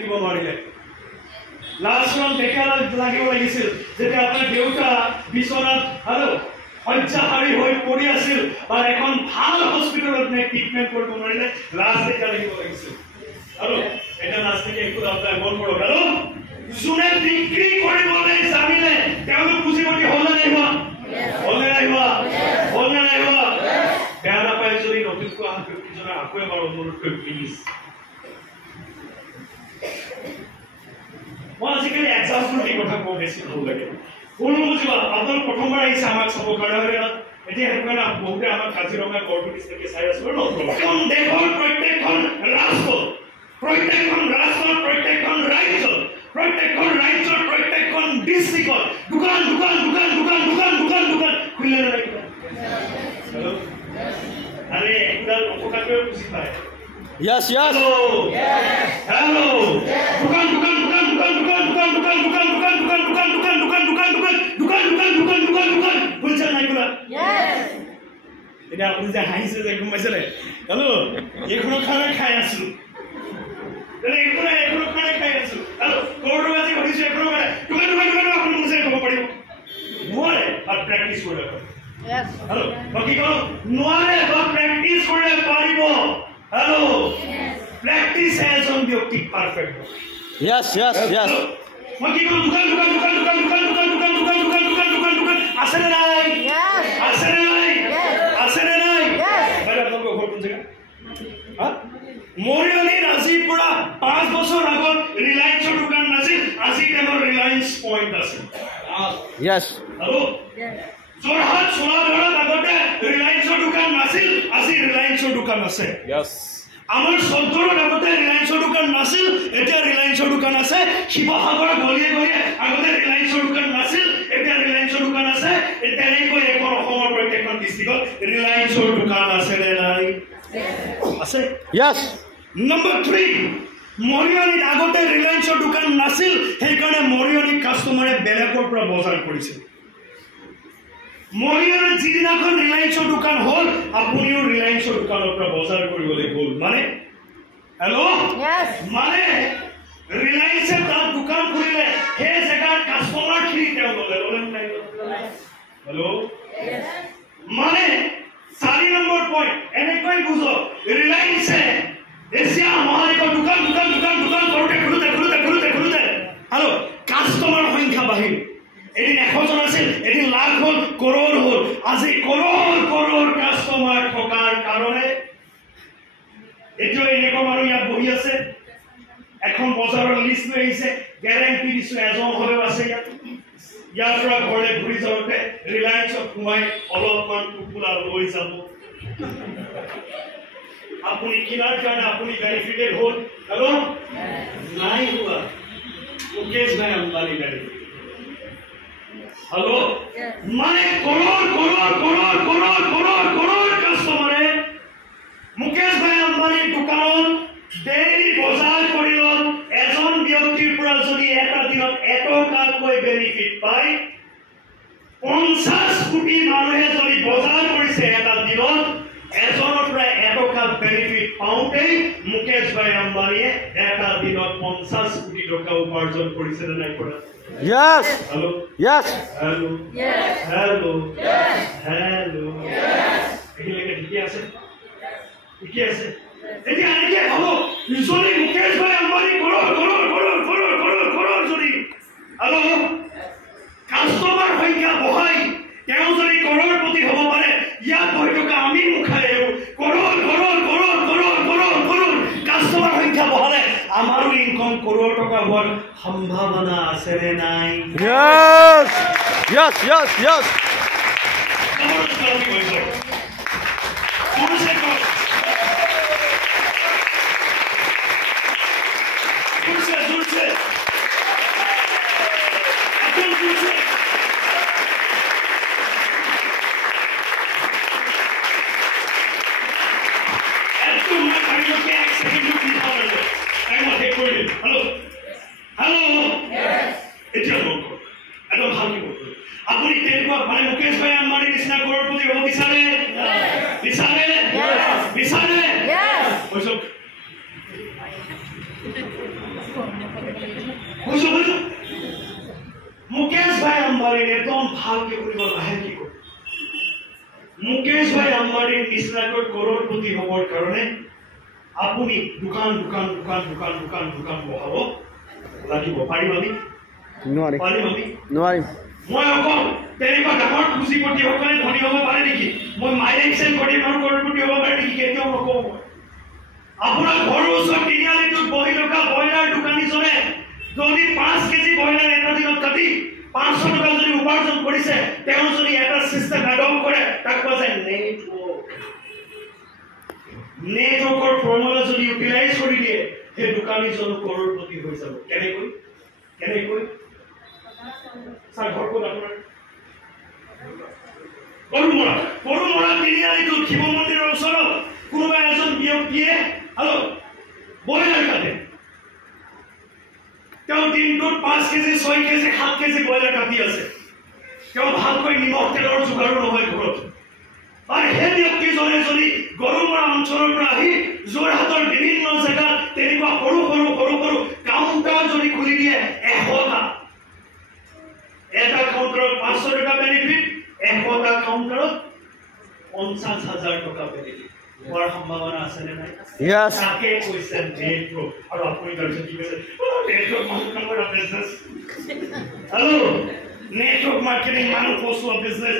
দিব নোৱাৰিলে লাষ্টত দেখা লাগিব লাগিছিল যেতিয়া আপোনাৰ দেউতা বিচনাত শয্যাশায়ী হৈ পৰি আছিল বা এখন ভাল হস্পিটেলত ট্ৰিটমেণ্ট কৰিব নোৱাৰিলে লাষ্ট দেখা লাগিব লাগিছিল আৰু এটা লাষ্ট থেকে একো আপোনাৰ মন কৰক আৰু যোনে বিক্ৰী কৰিবলৈ জানিলে তেওঁলোক পুঁজিপতি হ'লে নাই হোৱা বেয়া নাপায় যদি নতুনকৈ অহা ব্যক্তিজনে আকৌ এবাৰ অনুৰোধ কৰি প্লিজ মই আজিকালি এক্সাম্পল এই কথা কওঁ বেছি ভাল লাগে কোনো বুজিব আপোনাৰ প্ৰথমবাৰ আহিছে আমাক চাব কাৰণে এতিয়া সেইটো কাৰণে বহুতে আমাক কাজিৰঙা গড়টো নিচিনাকৈ চাই আছো দেশৰ প্ৰত্যেকখন ৰাষ্ট্ৰৰ প্ৰত্যেকখন ৰাজ্যৰ প্ৰত্যেকখন ডিষ্ট্ৰিক্টত দোকান খুলিলে নালাগিব আৰে একদম অপকাৰটোৱে বুজি পায় Yes. Hello. Dukan. Bulchan naik pula. Yes. Ini aku je high se aku macam Hello. Ekno khana khaya asu. Ekno khana khaya asu. Hello. Koru aje bhari se ekno khana. Dukan aku mujhe kobo padibo. Noare ar practice kore. Yes. Hello. Baki ko noare ba practice kore paribo. Hello. Yes. Practice has on the optic perfect. Yes. Maki ko dukan. Asane nai. Yes. Asane nai. Yes. Bhai apna ko ghor punjega. Ha? Morioni Rajipura 5 বছর আগত Reliance দোকান নাছিল আজি কেনৰ Reliance Point আছে. Yes. Hello. Yes. Jorhat Sonadorat আগতে Reliance দোকান নাছিল আজি Reliance দোকান আছে. Yes. আমাৰ সন্তৰৰ আগতে ৰিলায়েন্সৰ দোকান নাছিল এতিয়া ৰিলায়েন্সৰ দোকান আছে শিৱসাগৰ গলিয়ে আগতে ৰিলায়েন্সৰ দোকান নাছিল এতিয়া ৰিলায়েন্সৰ দোকান আছে এতিয়া এনেকৈ এখন অসমৰ প্ৰত্যেকখন ডিষ্ট্ৰিক্টত ৰিলায়েন্সৰ দোকান আছে নে নাই আছে Yes. নম্বৰ 3 মৰিয়নিত আগতে ৰিলায়েন্সৰ দোকান নাছিল সেইকাৰণে মৰিয়নি কাষ্টমাৰে বেলেগৰ পৰা বজাৰ কৰিছিল মৰিয়নিত যিদিনাখন ৰিলায়েন্সৰ দোকান হ'ল আপুনিও ৰিলায়েন্সৰ দোকানৰ পৰা বজাৰ কৰিবলৈ গ'ল মানে হেল্ল' মানে ৰিলায়েন্সে তাৰ দোকান খুলিলে সেই জেগাৰ কাষ্টমাৰখিনি তেওঁ ল'লে হেল্ল' মানে 4 নম্বৰ পইণ্ট এনেকৈ বুজক ৰিলায়েন্সে এছিয়া মহাদেশৰ দোকান কৰোঁতে হেল্ল' কাষ্টমাৰ সংখ্যা বাঢ়িল এদিন 100 জন আছিল এদিন লাখ হ'ল কৰোৰ হ'ল আজি কৰোৰ কাষ্টমাৰ থকাৰ কাৰণে এতিয়া এনেকুৱা মানুহ ইয়াত বহি আছে এখন বজাৰৰ লিষ্ট লৈ আহিছে গ্যাৰান্টি দিছো এজন হ'লেও আছে ইয়াৰ পৰা ঘৰলৈ ঘূৰি যাওঁতে ৰিলায়েন্সত সোমাই অলপমান টুকুৰা লৈ যাব আপুনি কিনাৰ কাৰণে আপুনি বেনিফিটেড হ'ল হেল্ল' নাই হোৱা মুকেশ ভাই Ambani benefit Hello? Yes. Mane crore customer Mukesh Bhai Ambani dukan daily bozar korilon ejon byaktir pura jodi eta dinot etokar koi benefit pai 50 কোটি মানুহে যদি বজাৰ কৰিছে এটা দিনত এজনৰ পৰা etokar benefit পাওঁতে মুকেশ ভাই আম্বানিয়ে এটা দিনত 50 কোটি টকা উপাৰ্জন কৰিছে নাই কৰা Yes. Hello. Yes. Hello. Yes. Hello. Yes. Hello. Yes. Ehle ke thik ase. Thik ase. Etia anike bhabo. Usually Mukesh Bhai Ambani crore jodi. Hello. Customer সংখ্যা বহাই তেওঁ যদি crore-পতি হ'ব পাৰে ইয়াত হয়তো আমি মুখাই crore কাস্টমাৰ সংখ্যা বহালে আমাৰো ইনকাম crore টকা হোৱাৰ সম্ভাৱনা আছে নে নাই Yes. আপুনি তেনেকুৱা মানে মুকেশ ভাই আম্বানী নিচিনা কৰৰপতি হ'ব বিচাৰে? বুঝো মুকেশ ভাই আম্বানিৰ একদম ভালকে কৰিব লাহে কি কৰে মুকেশ ভাই আম্বানিৰ নিচিনাকৈ কৰোড়পতি হ'বৰ কাৰণে আপুনি দোকান বহাব লাগিব পাৰিব আমি নোৱাৰিম মই অকল তেনেকুৱা ডাঙৰ পুঁজিপতিসকলে ধনী হ'ব পাৰে নেকি মই মাইলেজ চেল কৰি মানুহ কৰোড়পতি হ'ব পাৰে নেকি কেতিয়াও নকওঁ মই আপোনাৰ ঘৰৰ ওচৰত তিনিআলিটোত বহি থকা ব্ৰইলাৰ দোকানীজনে যদি 5 কেজি ব্ৰইলাৰ এটা দিনত কাটি 500 টকা যদি উপাৰ্জন কৰিছে তেওঁ যদি এটা সিস্টেম এডপ্ট কৰে তাক কোৱা যায় নেটৱৰ্কৰ ফৰ্মুলা যদি ইউটিলাইজ কৰি দিয়ে সেই দোকানীজন কৰোড়পতি হৈ যাব কেনেকৈ স্যাৰ ঘৰ কোন আপনাৰ গৰুমৰা তিনিআলিটোত শিৱ মন্দিৰৰ ওচৰত কোনোবা এজন ব্যক্তিয়ে হেল্ল' ব্ৰইলাৰ কাটে তেওঁ দিনটোত 5 কেজি 6 কেজি 7 কেজি ব্ৰইলাৰ কাটি আছে তেওঁ ভালকৈ নিমখ তেলৰ যোগাৰো নহয় ঘৰত আৰু সেই ব্যক্তিজনে যদি গৰুমৰা অঞ্চলৰ পৰা আহি যোৰহাটৰ বিভিন্ন জেগাত তেনেকুৱা সৰু কাউণ্টাৰ যদি খুলি দিয়ে 100টা এটা কাউণ্টাৰত 500 টকা বেনিফিট 100টা কাউণ্টাৰত 50,000 টকা বেনিফিট হোৱাৰ সম্ভাৱনা আছে নে নাই Yes. তাকে কৈছে নেটৱৰ্ক আৰু আপুনি তাৰপিছত কি কৈছে নেটৱৰ্ক মাৰ্কেটিঙৰ বিজনেছ হেল্ল' নেটৱৰ্ক মাৰ্কেটিং মানুহ পচোৱা বিজনেছ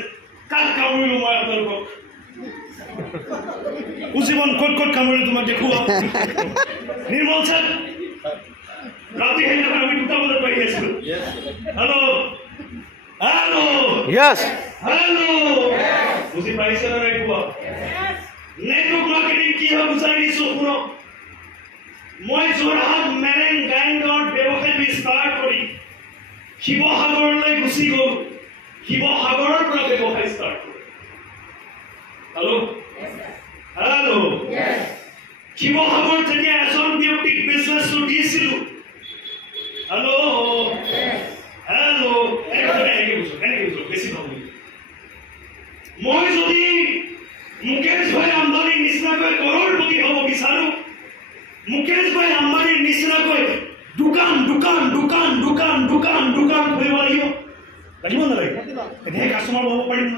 কাক কামুৰিলো মই আপোনালোকক উজীৱন ক'ত কামুৰিলো তোমাক দেখুৱা নিৰ্মল ছাৰ ৰাতি সেইদিনাখন আমি 2টা বজাত পাই আছিলো হেল্ল' Yes. বুজি পাইছে না নাই কোৱা নেটৱৰ্ক মাৰ্কেটিং কি হয় বুজাই দিছো শুনক মই যোৰহাট মেৰেং গাইঙত ব্যৱসায় ষ্টাৰ্ট কৰি শিৱসাগৰলৈ গুচি গ'ল শিৱসাগৰৰ পৰা ব্যৱসায় ষ্টাৰ্ট কৰি হেল্ল' শিৱসাগৰ যেতিয়া এজন ব্যক্তিক বিজনেছটো দিছিলো মই যদি মুকেশ ভাই আম্বানিৰ নিচিনাকৈ কৰোড়পতি হ'ব বিচাৰো মুকেশ ভাই আম্বানিৰ নিচিনাকৈ দোকান খুলিব লাগিব নালাগিব সেই কাষ্টমাৰ হ'ব পাৰিম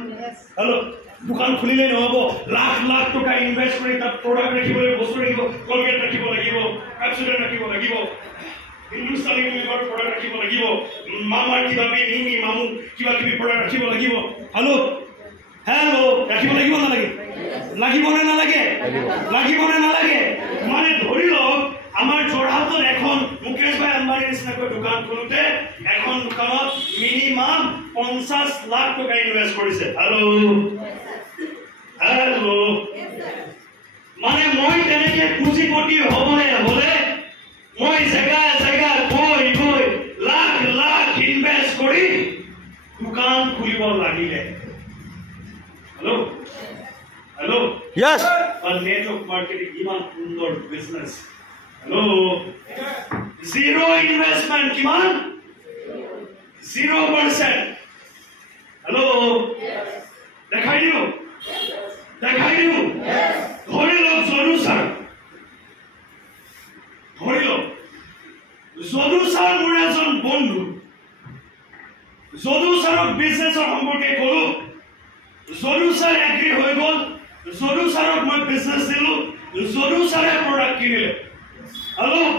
হেল্ল' দোকান খুলিলেই নহ'ব লাখ টকা ইনভেষ্ট কৰি তাত প্ৰডাক্ট ৰাখিবলৈ বস্তু ৰাখিব কলগেট ৰাখিব লাগিব কাপচুলেট ৰাখিব লাগিব হিন্দুস্তানী মিলৰ প্ৰডাক্ট ৰাখিব লাগিব মামাৰ কিবা মিমি মামু কিবা কিবি প্ৰডাক্ট ৰাখিব লাগিব হেল্ল' ৰাখিব লাগিব নালাগে মানে ধৰি লওক আমাৰ যোৰহাটত এখন মুকেশ ভাই আম্বানিৰ নিচিনাকৈ দোকান খোলোতে এখন দোকানত মিনিমাম 50 লাখ টকা ইনভেষ্ট কৰিছে হেল্ল' মানে মই তেনেকে পুঁজিপতি হ'বলৈ হ'লে মই জেগা গৈ লাখ ইনভেষ্ট কৰি দোকান খুলিব লাগিলে হেল্ল' Yes. নেটৱৰ্ক মাৰ্কেটিং ইমান সুন্দৰ বিজনেছ হেল্ল' জিৰ' ইনভেষ্টমেণ্ট কিমান 0%। হেল্ল' দেখাই দিওঁ ধৰি লওক যদু ছাৰ মোৰ এজন বন্ধু যদু ছাৰক বিজনেছৰ সম্পৰ্কে ক'লো যদু ছাৰ এগ্ৰী হৈ গ'ল যদু ছাৰক মই বিজনেছ দিলো যদু ছাৰে প্ৰডাক্ট কিনিলে হেল্ল'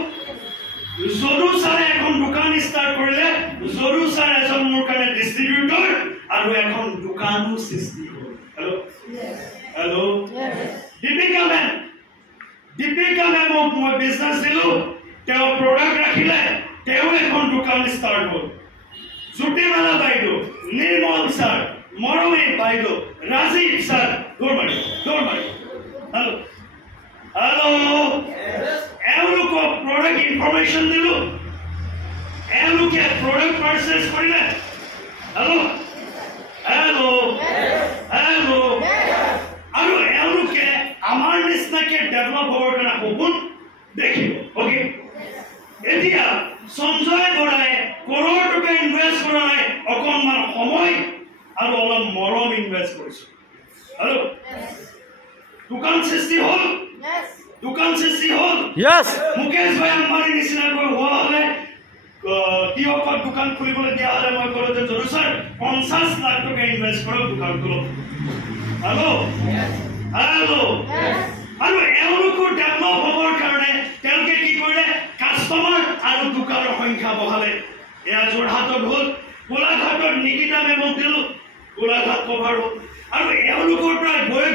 যদু ছাৰে এখন দোকান ষ্টাৰ্ট কৰিলে যদু ছাৰ এজন মোৰ কাৰণে ডিষ্ট্ৰিবিউটৰ আৰু এখন দোকানো সৃষ্টি হ'ল হেল্ল' দীপিকা মেমক মই বিজনেছ দিলো তেওঁ প্ৰডাক্ট ৰাখিলে তেওঁ এখন দোকান ষ্টাৰ্ট হ'ল জ্যোতিমালা বাইদেউ নিৰ্মল ছাৰ মৰমী বাইদেউ ৰাজীৱ ছাৰ দৌৰ মাৰি হেল্ল' এওঁলোকক প্ৰডাক্ট ইনফৰমেশ্যন দিলো এওঁলোকে প্ৰডাক্ট পাৰ্চেছ কৰিলে হেল্ল' আৰু এওঁলোকে আমাৰ নিচিনাকে ডেভেলপ হ'বৰ কাৰণে সপোন দেখিব অ'কে এতিয়া সঞ্জয় বৰাই কৰোড় টকা ইনভেষ্ট কৰা নাই অকণমান সময় আৰু অলপ মৰম ইনভেষ্ট কৰিছো হেল্ল' দোকান সৃষ্টি হ'ল দোকান সৃষ্টি হল Yes. মুকেশ ভাই আম্বানী নিচিনাকৈ হোৱা হলে তিয়কত দোকান খুলিবলৈ দিয়া হলে মই কলো যে জৰুৰ স্যাৰ 50 লাখ টকা ইনভেষ্ট কৰক দোকান খোলক হেল্ল' হেল্ল' আৰু এওঁলোকৰ ডেভেলপ হ'বৰ কাৰণে তেওঁলোকে কি কৰিলে কাষ্টমাৰ আৰু দোকানৰ সংখ্যা বঢ়ালে এয়া যোৰহাটত হ'ল গোলাঘাটত নিকিতা মেমক দিলোঁ গোলাঘাট কভাৰ হ'ল আৰু এওঁলোকৰ পৰা গৈ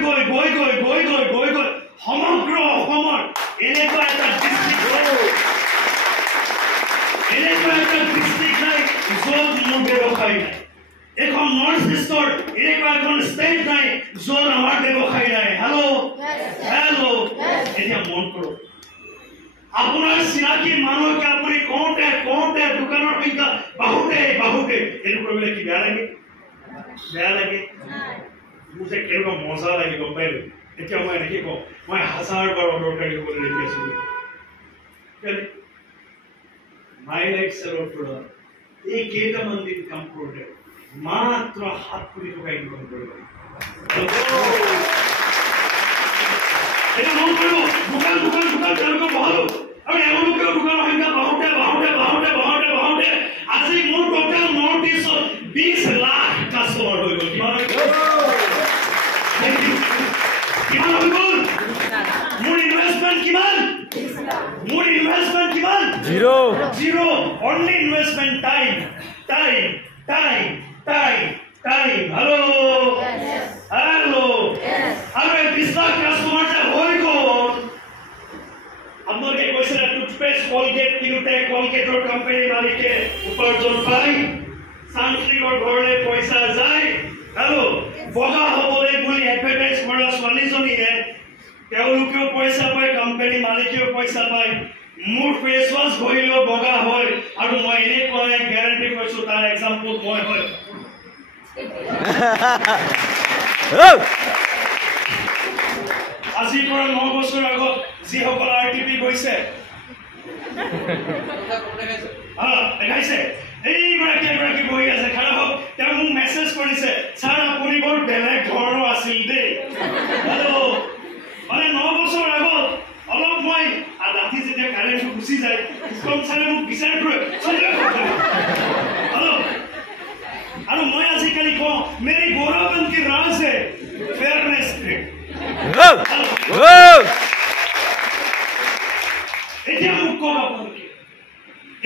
সমগ্ৰ অসমৰ এনেকুৱা এটা ডিষ্ট্ৰিক্ট নাই য'ত মোৰ ব্যৱসায় নাই এখন নৰ্থ ইষ্টৰ এনেকুৱা এখন ষ্টেট নাই য'ত আমাৰ ব্যৱসায় নাই হেল্ল' এতিয়া মন কৰক আপোনাৰ চিনাকি মানুহকে আপুনি কওঁতে দোকানৰ সংখ্যা বাঢ়োতে এইটো কৰিবলৈ কি বেয়া লাগে মোৰ যে কেনেকুৱা মজা লাগে গম পাইলো এতিয়া মই এনেকৈ কওঁ মই 1000 বাৰ অদৰকাৰী হ'বলৈ ৰেডি আছোঁ মাইল এক্সেলৰ পৰা এই কেইটামান দিন কাম কৰোঁতে মাত্ৰ 7 কোটি টকা ইনকম কৰিব এটা মন কৰিব দোকান তেওঁলোকে বহালো আৰু এওঁলোকেও দোকানৰ সংখ্যা বাঢ়োতে আজি মোৰ টোটেল নৰ্থ ইষ্টত 20 লাখ কাষ্টমাৰ হৈ গ'ল কিমান হৈ গ'ল মোৰ ইনভেষ্টমেণ্ট কিমান Zero. Only investment time. Hello. Hello, a business customer se hoy go. Amor ke koise na toothpaste Colgate kinute Colgate or company malike uparjon pai Sunsilk or ghorle paisa jai. Hello. Boga hobole boli advertise kora swali joni he. তেওঁলোকেও পইচা পায় company মালিকেও পইচা পায় মোৰ face wash গইলো বগা হয় আৰু মই এনে কোনে গ্যাৰান্টি কৈছো তাৰ এক্সাম্পল মই হয় আজি পৰা 9 বছৰ আগত যি সকল আৰটিপি গৈছে দেখাইছে এই গৰাকী বহি আছে খাৰা হওক তেওঁ মোক মেছেজ কৰিছে স্যাৰ আপুনি বৰ বেলেগ ধৰণৰ আছিল দেই হেল্ল' মানে 9 বছৰ আগত অলপ মই ৰাতি যেতিয়া কাৰেণ্ট গুচি যায় কম চালে মোক বিচাৰ কৰে আৰু মই আজিকালি কওঁ মেৰি গৌৰৱন কি ৰাজ হে ফেয়াৰনেছ এতিয়া মোক কওক আপোনালোকে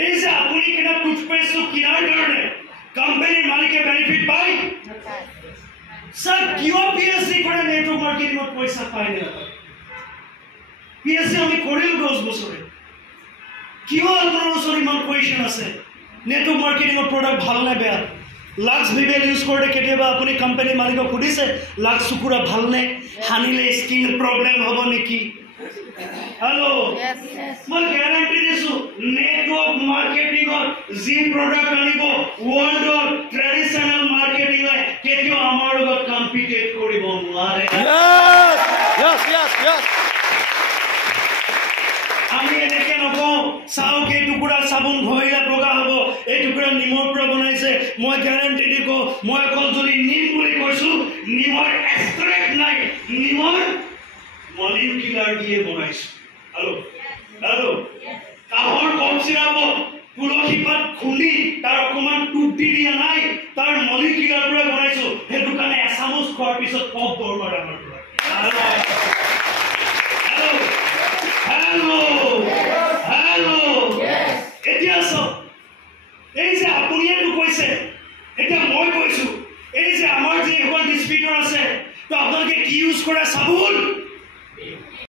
এই যে আপুনি কিনা টুথপেষ্ট কিনাৰ কাৰণে কোম্পানীৰ মালিকে বেনিফিট পায় স্যার কিয় পিএসসি করে নেটওয়ার্ক মার্কেটিংত পয়সা পায় না পিএসসি আমি করিল 10 বছরে কিয় আপনার ওচৰত ইমান কোয়েশ্চন আছে নেটওয়াৰ্ক মাৰ্কেটিংৰ প্ৰোডাক্ট ভাল নে বেয়া লাক্স ভিভেল ইউজ কৰতে কেতিয়াবা আপুনি কোম্পানী মালিকক সুধিছে লাক্স সুকুৰা ভাল নে হানিলে স্কিন প্রবলেম হ'ব নেকি हेलो मैं गारंटी दिसु नेटवर्क मार्केटिंग और जी प्रोडक्ट आनिबो वर्ल्ड और ट्रेडिशनल मार्केटिंग है केतियो आमार লগত कम्पिटिट करिब নোৱাৰে yes আমি এনেকে নকওঁ চাও কে টুকুৰা সাবুন ঘইলা বগা হ'ব এই টুকুৰা নিমৰ পৰা বনাইছে মই গ্যাৰান্টি দিকো মই অকল যদি নিম বুলি কৈছো নিমৰ এক্সট্ৰাক্ট নাই নিমৰ মলিকিউলাৰ দিয়ে বনাইছো हेलो কাহৰ কম সিৰাপ তুলসী পাত খুলি তাৰ অকমান টুট দিয়া নাই তাৰ মলিকিউলাৰ পৰা বনাইছো হেতু কাৰণে এসামুচ খোৱাৰ পিছত কপ দৰমাৰ আমাৰ হেল্ল এতিয়া সব এই যে আপুনি এটো কৈছে এতিয়া মই কৈছো এই যে আমাৰ যে এখন ডিস্ট্ৰিবিউটৰ আছে তো আপোনালোকে কি ইউজ কৰে সাবুন